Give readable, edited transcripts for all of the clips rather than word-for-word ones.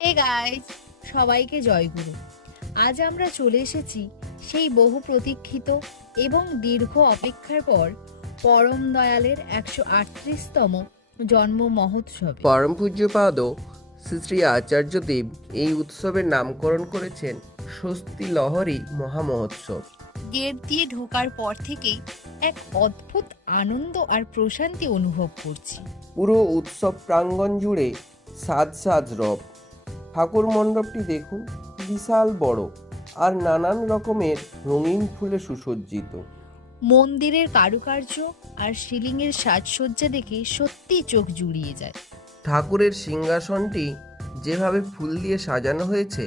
Hey guys, সবাইকে জয়গুরু। আজ আমরা চলে এসেছি সেই বহু প্রতীক্ষিত এবং দীর্ঘ অপেক্ষার পর পরম দয়ালের 138তম জন্ম মহোৎসবে। পরম পূজ্যপাদ শ্রী শ্রী আচার্যদেব এই উৎসবের নামকরণ করেছেন স্বস্তি লহরী মহামহোৎসব। গেট দিয়ে ঢোকার পর থেকেই এক অদ্ভুত আনন্দ আর প্রশান্তি অনুভব করছি। পুরো উৎসব প্রাঙ্গণ জুড়ে সাজ সাজ রব। ঠাকুর মণ্ডপটি দেখুন, বিশাল বড় আর নানান রকমের রঙিন ফুলে সুসজ্জিত। মন্দিরের কারুকার্য আর সিলিংয়ের সাজসজ্জা দেখে সত্যি চোখ জুড়িয়ে যায়। ঠাকুরের সিংহাসনটি যেভাবে ফুল দিয়ে সাজানো হয়েছে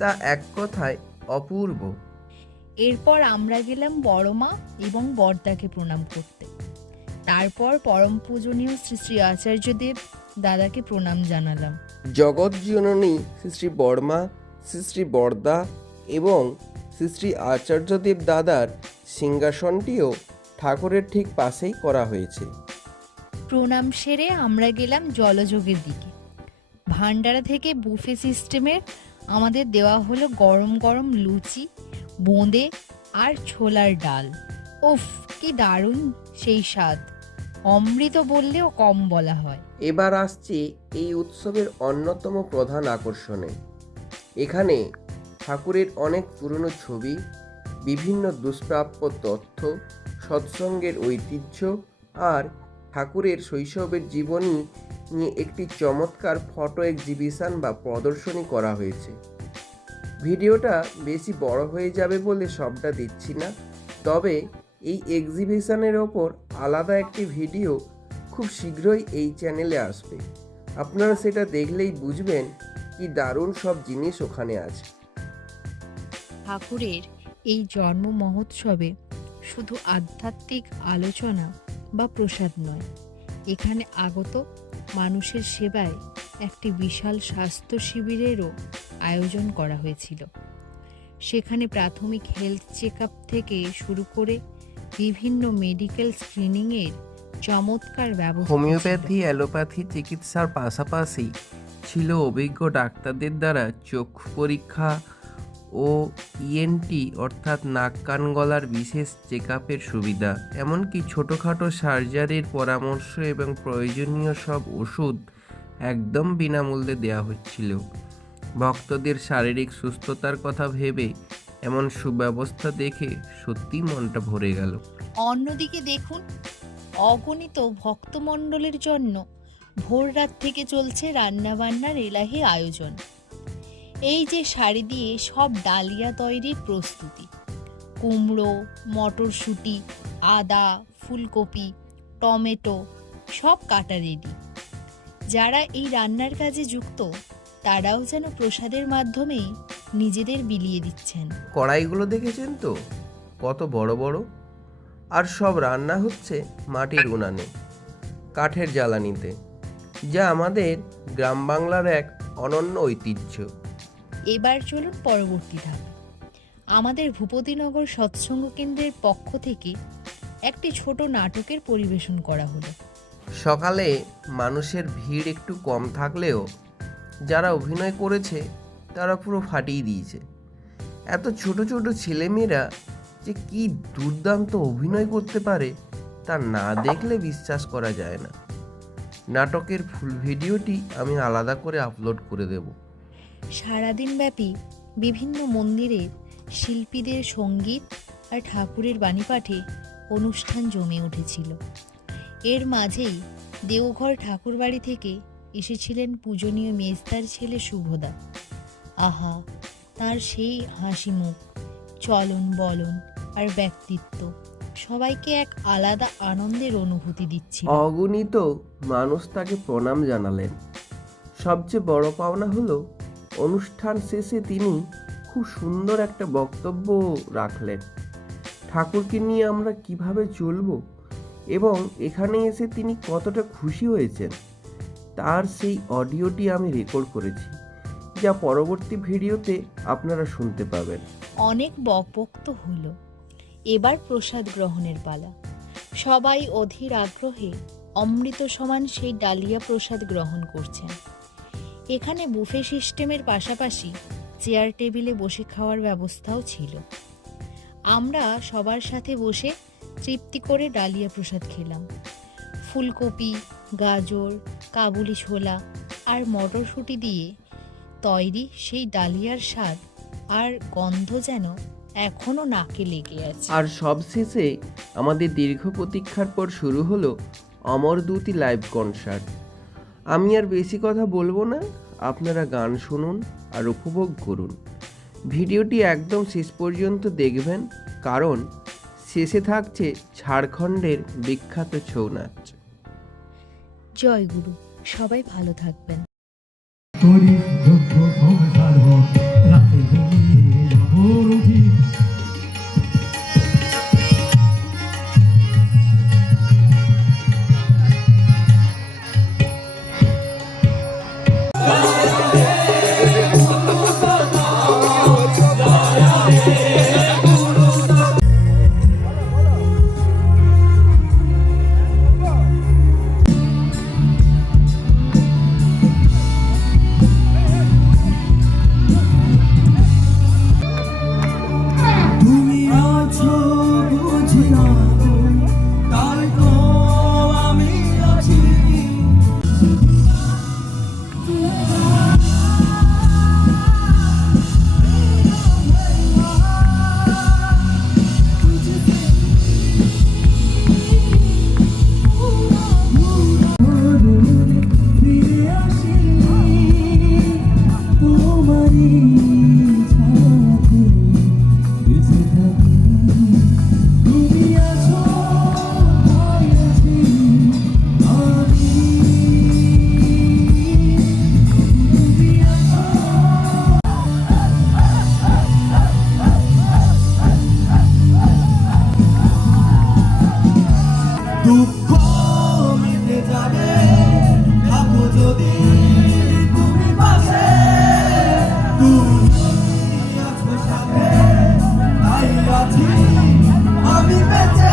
তা এক কথায় অপূর্ব। এরপর আমরা গেলাম বড়মা এবং বড়দাকে প্রণাম করতে। তারপর পরম পূজনীয় শ্রী শ্রী আচার্যদেব দাদাকে প্রণাম জানালাম। জগৎ জননী শ্রী শ্রী বর্মা, শ্রী শ্রী বরদা এবং শ্রী শ্রী আচার্যদেব দাদার সিংহাসনটিও ঠাকুরের ঠিক পাশেই করা হয়েছে। প্রণাম সেরে আমরা গেলাম জলযোগের দিকে। ভান্ডারা থেকে বুফে সিস্টেমের আমাদের দেওয়া হলো গরম গরম লুচি, বোঁদে আর ছোলার ডাল। উফ, কি দারুণ সেই স্বাদ! অমৃত বললেও কম বলা হয়। এবার আসছে এই উৎসবের অন্যতম প্রধান আকর্ষণে। এখানে ঠাকুরের অনেক পুরনো ছবি, বিভিন্ন দুষ্প্রাপ্য তথ্য, সৎসঙ্গের ঐতিহ্য আর ঠাকুরের শৈশবের জীবনী নিয়ে একটি চমৎকার ফটো এক্সিবিশন বা প্রদর্শনী করা হয়েছে। ভিডিওটা বেশি বড় হয়ে যাবে বলে সবটা দিচ্ছি না, তবে এই এক্সিবিশনের ওপর আলাদা একটি ভিডিও খুব শীঘ্রই এই চ্যানেলে আসবে। আপনারা সেটা দেখলেই বুঝবেন কি দারুণ সব জিনিস ওখানে আছে। ঠাকুরের এই জন্ম মহোৎসবে শুধু আধ্যাত্মিক আলোচনা বা প্রসাদ নয়, এখানে আগত মানুষের সেবায় একটি বিশাল স্বাস্থ্য শিবিরেরও আয়োজন করা হয়েছিল। সেখানে প্রাথমিক হেলথ চেক আপ থেকে শুরু করে বিভিন্ন মেডিকেল স্ক্রিনিংয়ের চমৎকার ব্যবস্থা ছিল। হোমিওপ্যাথি, অ্যালোপ্যাথি চিকিৎসার পাশাপাশি ছিল অভিজ্ঞ ডাক্তারদের দ্বারা চক্ষু পরীক্ষা ও ইএনটি অর্থাৎ নাক কান গলার বিশেষ চেক আপের সুবিধা। এমনকি ছোটোখাটো সার্জারির পরামর্শ এবং প্রয়োজনীয় সব ওষুধ একদম বিনামূল্যে দেওয়া হচ্ছিল। ভক্তদের শারীরিক সুস্থতার কথা ভেবে এমন সুব্যবস্থা দেখে সত্যি মনটা ভরে গেল। অন্যদিকে দেখুন, অগণিত ভক্তমণ্ডলের জন্য ভোর রাত থেকে চলছে রান্নাবান্নার এলাহি আয়োজন। এই যে শাড়ি দিয়ে সব ডালিয়া তৈরির প্রস্তুতি, কুমড়ো, মটরশুঁটি, আদা, ফুলকপি, টমেটো সব কাটা রেডি। যারা এই রান্নার কাজে যুক্ত তারাও যেন প্রসাদের মাধ্যমেই নিজেদের বিলিয়ে দিচ্ছেন। কড়াইগুলো দেখেছেন তো, কত বড় বড়, আর সব রান্না হচ্ছে মাটির উনানে, কাঠের জ্বালানিতে, যা আমাদের গ্রাম বাংলার এক অনন্য ঐতিহ্য। এবার চলুন পরবর্তী ধাপ। আমাদের ভূপতিনগর সৎসঙ্গ কেন্দ্রের পক্ষ থেকে একটি ছোট নাটকের পরিবেশন করা হলো। সকালে মানুষের ভিড় একটু কম থাকলেও যারা অভিনয় করেছে তারা পুরো ফাটিয়ে দিয়েছে। এত ছোট ছোট ছেলেমেয়েরা যে কি দুর্দান্ত অভিনয় করতে পারে তা না দেখলে বিশ্বাস করা যায় না। নাটকের ফুল ভিডিওটি আমি আলাদা করে আপলোড করে দেব। সারাদিন ব্যাপী বিভিন্ন মন্দিরের শিল্পীদের সঙ্গীত আর ঠাকুরের বাণী পাঠে অনুষ্ঠান জমে উঠেছিল। এর মাঝেই দেওঘর ঠাকুরবাড়ি থেকে এসেছিলেন পূজনীয় মেজদার ছেলে শুভদা। আহা, তার সেই হাসি মুখ, চলন বলন আর ব্যক্তিত্ব সবাইকে এক আলাদা আনন্দের অনুভূতি দিচ্ছিল। অগণিত মানুষ তাকে প্রণাম জানালেন। সবচেয়ে বড় পাওনা হলো অনুষ্ঠান শেষে তিনি খুব সুন্দর একটা বক্তব্য রাখলেন। ঠাকুরকে নিয়ে আমরা কিভাবে চলবো এবং এখানে এসে তিনি কতটা খুশি হয়েছেন তার সেই অডিওটি আমি রেকর্ড করেছি, যা পরবর্তী ভিডিওতে আপনারা শুনতে পাবেন। অনেক বকবক্ত হলো, এবার প্রসাদ গ্রহণের পালা। সবাই অধীর আগ্রহে অমৃত সমান সেই ডালিয়া প্রসাদ গ্রহণ করছেন। এখানে বুফে সিস্টেমের পাশাপাশি চেয়ার টেবিলে বসে খাওয়ার ব্যবস্থাও ছিল। আমরা সবার সাথে বসে তৃপ্তি করে ডালিয়া প্রসাদ খেলাম। ফুলকপি, গাজর, কাবুলি ছোলা আর মটরশুঁটি দিয়ে তৈরি সেই ডালিয়ার স্বাদ আর গন্ধ যেন এখনো নাকে লেগে আছে। আর সবশেষে আমাদের দীর্ঘ প্রতীক্ষার পর শুরু হলো অমরদূতী লাইভ কনসার্ট। আমি আর বেশি কথা বলবো না, আপনারা গান শুনুন আর উপভোগ করুন। ভিডিওটি একদম শেষ পর্যন্ত দেখবেন, কারণ শেষে থাকছে ঝাড়খণ্ডের বিখ্যাত ছৌ নাচ। জয় গুরু, সবাই ভালো থাকবেন। দুঃখ মিটে যাবে, থাকো যদি তুমি পাশে, তুমি আছো সাথে, তাই আছি আমি বেঁচে।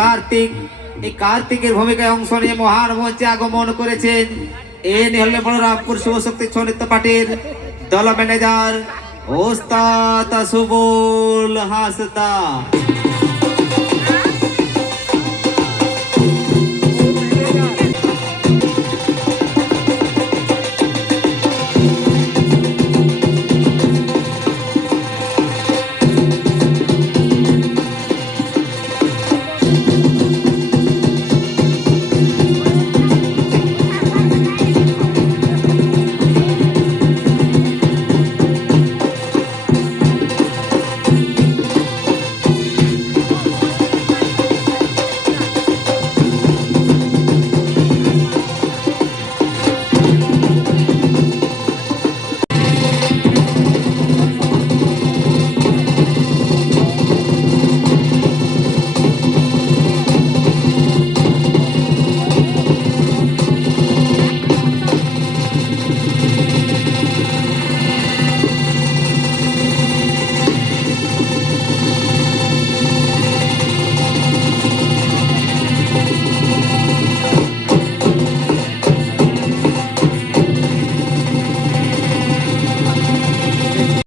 কার্তিক, এই কার্তিকের ভূমিকায় অংশ নিয়ে মহান মঞ্চে আগমন করেছেন এ হলে বলরামপুর শুভশক্তি ছৌ নৃত্য পার্টির দল ম্যানেজার ওস্তাদ সুবুল হাসদা।